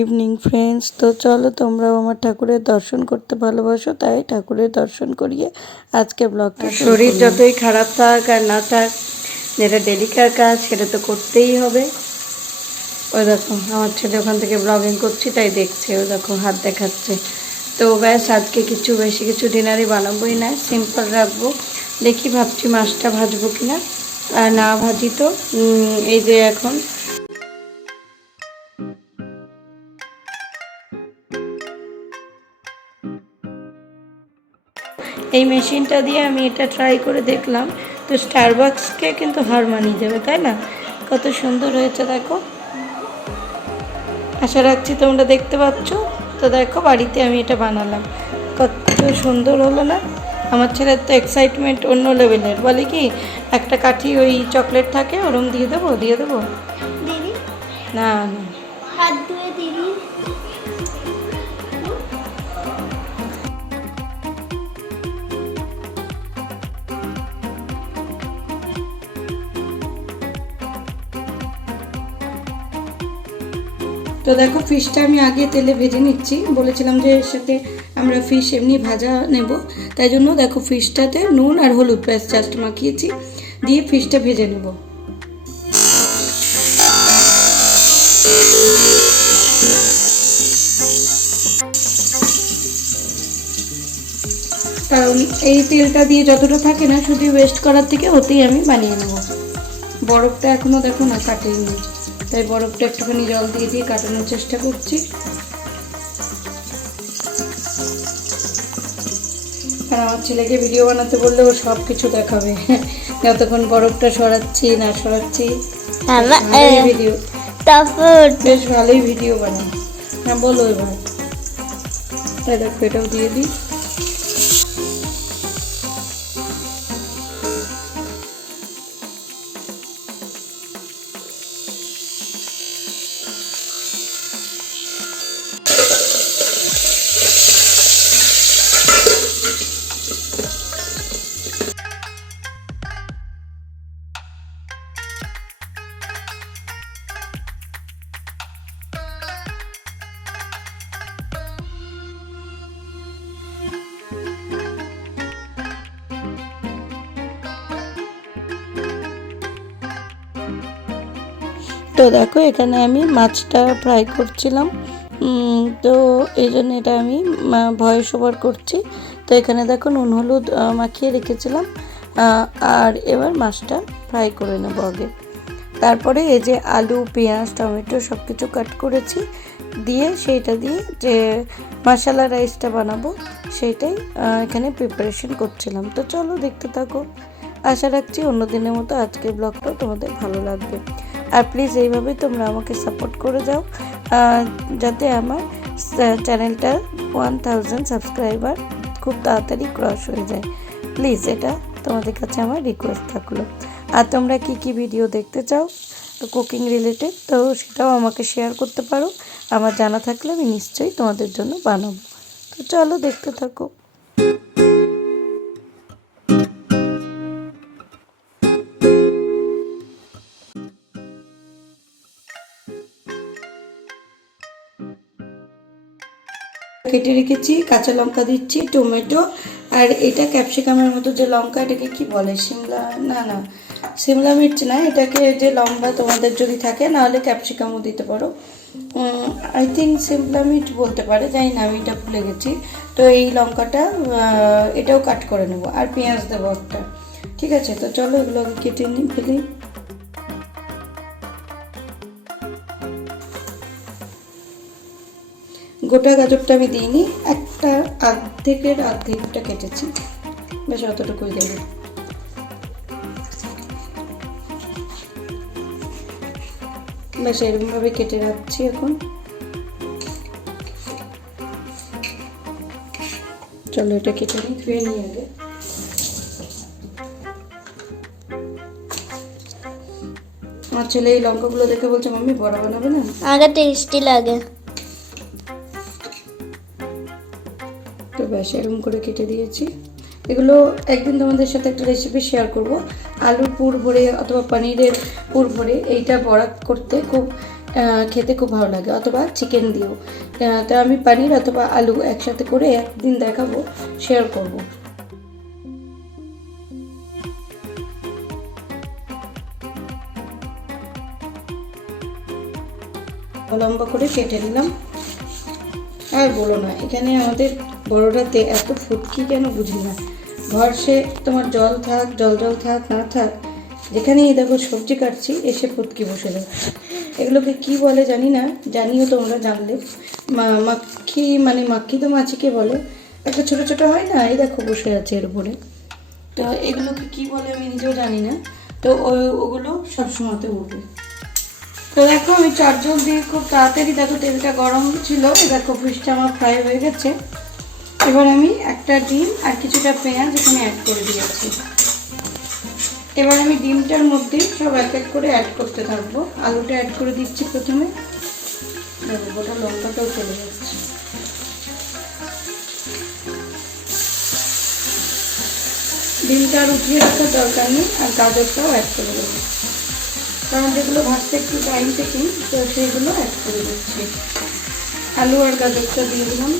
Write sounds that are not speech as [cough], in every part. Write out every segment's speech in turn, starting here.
Evening friends তো চলো তোমরাও আমার ঠাকুরের দর্শন করতে ভালোবাসো তাই ঠাকুরের দর্শন করিয়ে আজকে ব্লগটা শরীর যতই খারাপ থাক আর না থাক যেটা ডেলিকার কাজ সেটা তো করতেই হবে। ওই দেখো আমার ছেলে ওখান থেকে ব্লগিং করছি তাই দেখছে ওই দেখো হাত দেখাচ্ছে। তো ব্যাস আজকে কিছু বেশি কিছু ডিনারে বানাবোই না সিম্পল রাখব। দেখি ভাবছি মাছটা ভাজবো কিনা আর না ভাজি তো এই যে এখন এই মেশিনটা দিয়ে আমি এটা ট্রাই করে দেখলাম। তো স্টারবাক্সকে কিন্তু হার মানিয়ে যাবে তাই না? কত সুন্দর হয়েছে দেখো। আশা রাখছি তোমরা দেখতে পাচ্ছ। তো দেখো বাড়িতে আমি এটা বানালাম। কত সুন্দর হলো না? আমার ছেলের তো এক্সাইটমেন্ট অন্য লেভেলের বলে কি একটা কাঠি ওই চকলেট থাকে ওরম দিয়ে দেবো দিয়ে দেবো? দিদি? না না। তো দেখো ফিশটা আমি আগে তেলে ভেজে নিচ্ছি। বলেছিলাম যে এর সাথে আমরা ফিশ এমনি ভাজা নেব। তাই জন্য দেখো ফিশটাতে নুন আর হলুদ পেস্ট জাস্ট মাখিয়েছি। দিয়ে ফিশটা ভেজে নেব। কারণ এই তেলটা দিয়ে যতটা থাকে না, শুধু ওয়েস্ট করার থেকে ওতেই আমি বানিয়ে নেব। বরফটা এখনও দেখো না, কাটেনি। তাই বরফটা একটুখানি জল দিয়ে দিয়ে কাটানোর চেষ্টা করছি। আর আমার ছেলেকে ভিডিও বানাতে বললে ও সব কিছু দেখাবে। যতক্ষণ বরফটা সরাচ্ছি না সরাচ্ছি ভিডিও তারপর? বেশ ভালোই ভিডিও বানাই হ্যাঁ বলো এবার। তাই দেখো এটাও দিয়ে দিই। তো দেখো, এখানে আমি মাছটা ফ্রাই করছিলাম। তো এই জন্য এটা আমি ভয়েস ওভার করছি। তো এখানে দেখো, নুন, হলুদ মাখিয়ে রেখেছিলাম। আর এবার মাছটা ফ্রাই করে নেব আগে। তারপরে এই যে আলু, পেঁয়াজ, টমেটো সব কিছু কাট করেছি। দিয়ে সেইটা দিয়ে যে মশালা রাইসটা বানাবো, সেইটাই এখানে প্রিপারেশন করছিলাম। তো চলো দেখতে থাকো। আশা রাখছি অন্য দিনের মতো আজকের ব্লগটাও তোমাদের ভালো লাগবে। আর প্লিজ এইভাবেই তোমরা আমাকে সাপোর্ট করে যাও যাতে আমার চ্যানেলটা ওয়ান থাউজেন্ড সাবস্ক্রাইবার খুব তাড়াতাড়ি ক্রস হয়ে যায়। প্লিজ এটা তোমাদের কাছে আমার রিকোয়েস্ট থাকল। আর তোমরা কি কি ভিডিও দেখতে চাও কুকিং রিলেটেড তো সেটাও আমাকে শেয়ার করতে পারো। আমার জানা থাকলে আমি নিশ্চয়ই তোমাদের জন্য বানাবো। তো চলো দেখতে থাকো। কেটে রেখেছি, কাঁচা লঙ্কা দিচ্ছি, টমেটো, আর এটা ক্যাপসিকামের মতো যে লঙ্কা, এটাকে কি বলে? সিমলা, না না, সিমলা মির্চ না, এটাকে যে লম্বা তোমাদের যদি থাকে, নাহলে ক্যাপসিকামও দিতে পারো। আই থিঙ্ক সিমলা মির্চ বলতে পারে, জানি না, আমি এটা ভুলে গেছি। তো এই লঙ্কাটা এটাও কাট করে নেব, আর পেঁয়াজ দেবো একটা। ঠিক আছে, তো চলো এগুলোকে কেটে নিই, ফেলি। গোটা গাজরটা আমি দিইনি, একটা অর্ধেকের অর্ধেকটা কেটেছি। বেশ অতটুকুই দেবো। বেশ এরকমভাবে কেটে রাখছি এখন। চলো এটা কেটে নিই, ধুয়ে নিই আগে। আমার ছেলে এই লঙ্কাগুলো দেখে বলছে, মাম্মি, বড়া বানাবে না? আগে টেস্টি লাগে। ব্যাস এরকম করে কেটে দিয়েছি। এগুলো একদিন তোমাদের সাথে একটা রেসিপি শেয়ার করব। আলুর পুর ভরে অথবা পনিরের পুর ভরে এইটা বড়া করতে খুব খেতে খুব ভালো লাগে অথবা চিকেন দিয়েও। তো আমি পানির অথবা আলু একসাথে করে একদিন দেখাবো শেয়ার করব। লম্বা করে কেটে নিলাম। আর বলো না, এখানে আমাদের বড়রাতে এত ফুটকি কেন বুঝি না? ঘর সে তোমার জল থাক, জল জল থাক, না থাক, যেখানেই দেখো সবজি কাটছি, এসে ফুটকি বসে যাচ্ছে এগুলোকে কি বলে জানি না, জানিও তোমরা জানলে। মা- মাখি মানে মাখি তো মাছিকে বলে। একটা ছোট ছোট হয় না, এই দেখো বসে আছে এর উপরে। তো এগুলোকে কি বলে আমি নিজেও জানি না। তো ওগুলো সবসময়তে উঠবে। তো দেখো আমি চারজল দিয়ে খুব তাড়াতাড়ি, দেখো তেলটা গরম ছিল দেখো ফিশটা আমার ফ্রাই হয়ে গেছে। এবার আমি একটা ডিম আর কিছুটা পেঁয়াজ এখানে অ্যাড করে দিয়েছি। এবার আমি ডিমটার মধ্যে সব এক এক করে অ্যাড করতে থাকব। আলুটা অ্যাড করে দিচ্ছি প্রথমে। গোটা লঙ্কাটাও চলে যাচ্ছে। ডিমটা আর উঠিয়ে রাখার দরকার নেই আর গাজরটাও অ্যাড করে দেবো। কারণ যেগুলো ভাজতে একটু টাইম টেকিং তো সেইগুলো অ্যাড করে দিচ্ছি। আলু আর গাজরটা দিয়ে দিলাম।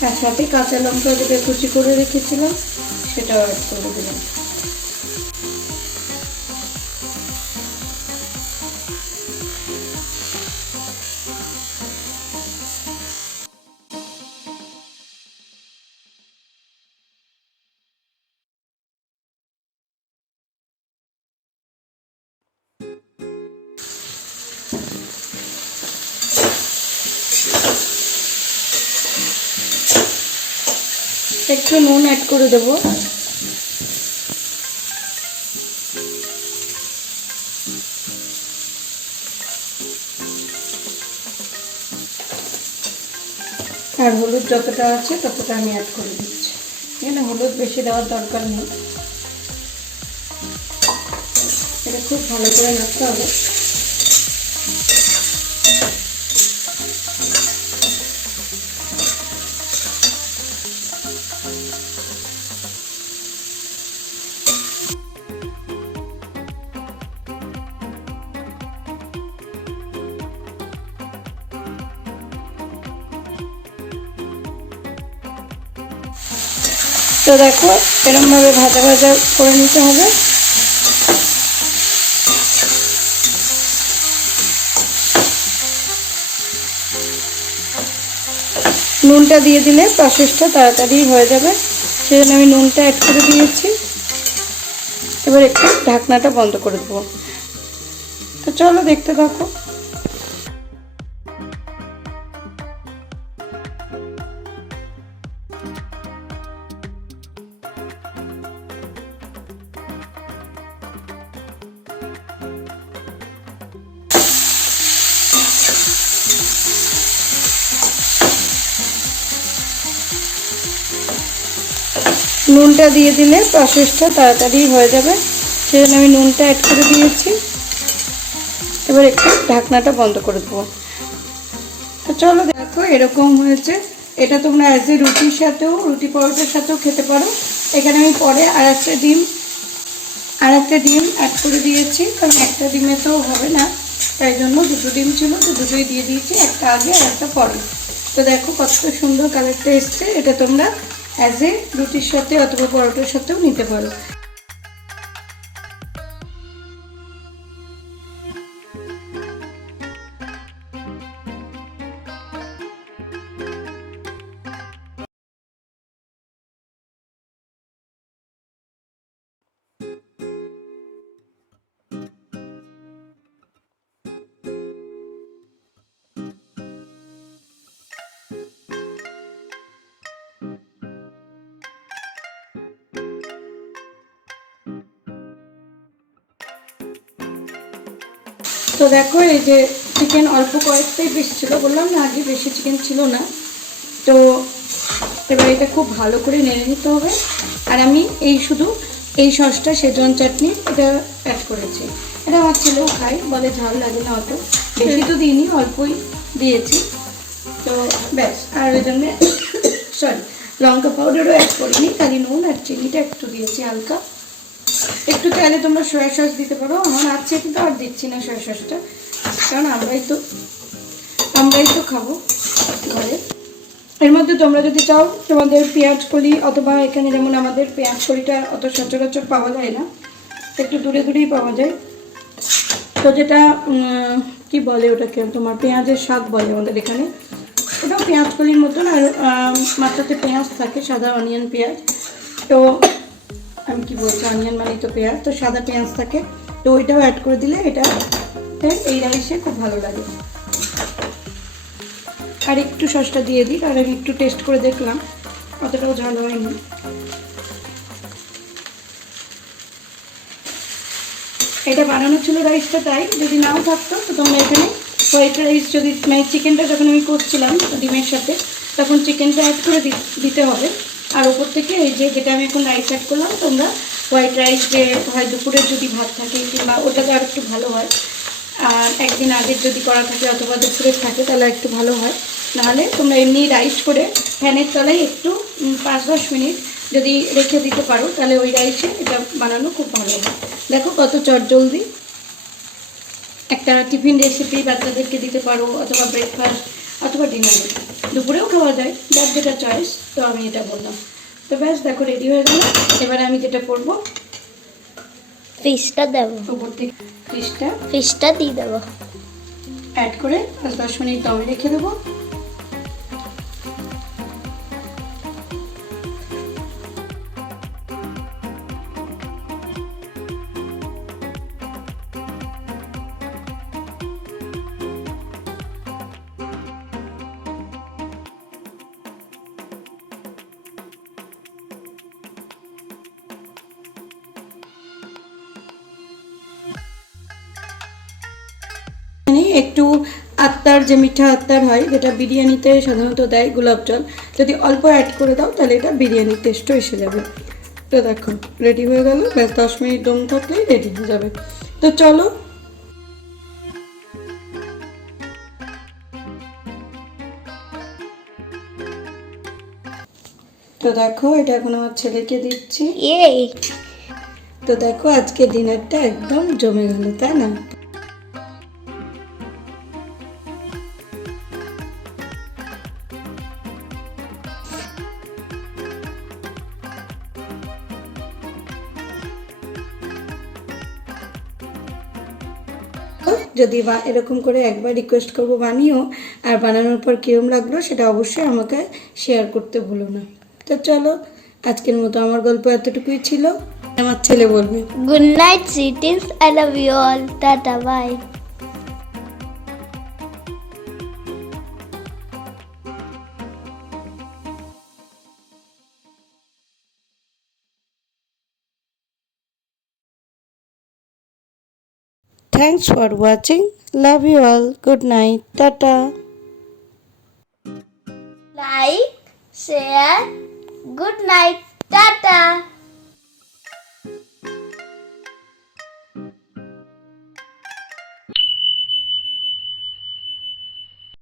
তার সাথে কাঁচা লঙ্কা যেটা কুচি করে রেখেছিলাম সেটাও অ্যাড করে দিলাম। একটু নুন অ্যাড করে দেবো। আর হলুদ যতটা আছে ততটা আমি অ্যাড করে দিচ্ছি। এখানে হলুদ বেশি দেওয়ার দরকার নেই। এটা খুব ভালো করে নাড়তে হবে। তো দেখো, এরমভাবে ভাজা ভাজা করে নিতে হবে। নুনটা দিয়ে দিলে প্রসেসটা তাড়াতাড়ি হয়ে যাবে। সেজন্য আমি নুনটা অ্যাড করে দিয়েছি। এবার একটু ঢাকনাটা বন্ধ করে দেবো। তো চলো দেখতে থাকো। নুনটা দিয়ে দিলে প্রসেসটা তাড়াতাড়ি হয়ে যাবে। সেই জন্য আমি নুনটা অ্যাড করে দিয়েছি। এবার একটু ঢাকনাটা বন্ধ করে দেবো। তো চলো দেখো, এরকম হয়েছে। এটা তোমরা অ্যাজ এ রুটির সাথেও, রুটি পরোটার সাথেও খেতে পারো। এখানে আমি পরে আর একটা ডিম আর একটা ডিম অ্যাড করে দিয়েছি। কারণ একটা ডিমে তো হবে না। তাই জন্য দুটো ডিম ছিল, তো দুটোই দিয়ে দিয়েছি। একটা আগে আর একটা পরে। তো দেখো কত সুন্দর কালারটা এসছে। এটা তোমরা অ্যাজ এ রুটির সাথে অথবা পরোটার সাথেও নিতে পারো। তো দেখো, এই যে চিকেন অল্প কয়েকটাই বেশি ছিল, বললাম না আগে বেশি চিকেন ছিল না। তো এবার এটা খুব ভালো করে নেড়ে নিতে হবে। আর আমি এই শুধু এই সসটা সেজন চাটনি, এটা অ্যাড করেছি। এটা আমার ছেলেও খায়, বলে ঝাল লাগে না অত। বেশি তো দিইনি, অল্পই দিয়েছি। তো ব্যাস, আর ওই জন্যে [coughs] সরি লঙ্কা পাউডারও অ্যাড করিনি, খালি নুন আর চিনিটা একটু দিয়েছি হালকা। একটু চাইলে তোমরা সয়া সস দিতে পারো। আমার আছে, কিন্তু আর দিচ্ছি না সয়া সসটা। কারণ আমরাই তো আমরাই তো খাব ঘরে। এর মধ্যে তোমরা যদি চাও তোমাদের পেঁয়াজ কলি অথবা এখানে যেমন আমাদের পেঁয়াজ কলিটা অত সচরাচর পাওয়া যায় না, একটু দূরে দূরেই পাওয়া যায়। তো যেটা কি বলে ওটাকে? তোমার পেঁয়াজের শাক বলে আমাদের এখানে। ওটাও পেঁয়াজ কলির মতন আর মাথাতে পেঁয়াজ থাকে, সাদা অনিয়ন পেঁয়াজ। তো আমি কি বলছি? অনিয়ন মানে তো পেঁয়াজ, তো সাদা পেঁয়াজ থাকে। তো ওইটাও অ্যাড করে দিলে এটা এই রাইসে খুব ভালো লাগে। আর একটু সসটা দিয়ে দিই আর আমি একটু টেস্ট করে দেখলাম, অতটাও ঝাল হয়নি। এটা বানানো ছিল রাইসটা তাই, যদি নাও থাকতো, তো তোমরা এখানে হোয়াইট রাইস যদি মানে চিকেনটা যখন আমি করছিলাম ডিমের সাথে, তখন চিকেনটা অ্যাড করে দিতে হবে। আর ওপর থেকে এই যে যেটা আমি এখন রাইস অ্যাড করলাম, তোমরা হোয়াইট রাইস যে হয় দুপুরের যদি ভাত থাকে কিংবা ওটাতে আর একটু ভালো হয়। আর একদিন আগের যদি করা থাকে অথবা দুপুরের থাকে তাহলে একটু ভালো হয়। নাহলে তোমরা এমনি রাইস করে ফ্যানের তলায় একটু পাঁচ দশ মিনিট যদি রেখে দিতে পারো, তাহলে ওই রাইসে এটা বানানো খুব ভালো হয়। দেখো কত চটজলদি। একটা টিফিন রেসিপি বাচ্চাদেরকে দিতে পারো অথবা ব্রেকফাস্ট অথবা ডিনারে দুপুরেও খাওয়া যায় যার যেটা চয়েস তো আমি এটা বললাম। তো ব্যাস দেখো রেডি হয়ে গেল। এবারে আমি যেটা করব ফিশটা দেবো। উপর থেকে ফিশটা ফিশটা দিয়ে দেবো। অ্যাড করে পাঁচ দশ মিনিট দমে রেখে দেবো। একটু আত্মার যে মিঠা আত্মার হয় যেটা বিরিয়ানিতে সাধারণত দেয় গোলাপ জল যদি অল্প অ্যাড করে দাও তাহলে এটা বিরিয়ানির টেস্টও এসে যাবে। তো দেখো রেডি হয়ে গেল ব্যাস দশ মিনিট দম থাকলেই রেডি হয়ে যাবে। তো চলো। তো দেখো এটা এখন আমার ছেলেকে দিচ্ছি। তো দেখো আজকে ডিনারটা একদম জমে গেল তাই না? যদি বা এরকম করে একবার রিকোয়েস্ট করব বানিও, আর বানানোর পর কীরম লাগল সেটা অবশ্যই আমাকে শেয়ার করতে ভুলো না। তো চলো, আজকের মতো আমার গল্প এতটুকুই ছিল। আমার ছেলে বলবে। Good night sweeties I love you all tata bye Thanks for watching. Love you all. Good night. Tata. Like, share, good night. Tata.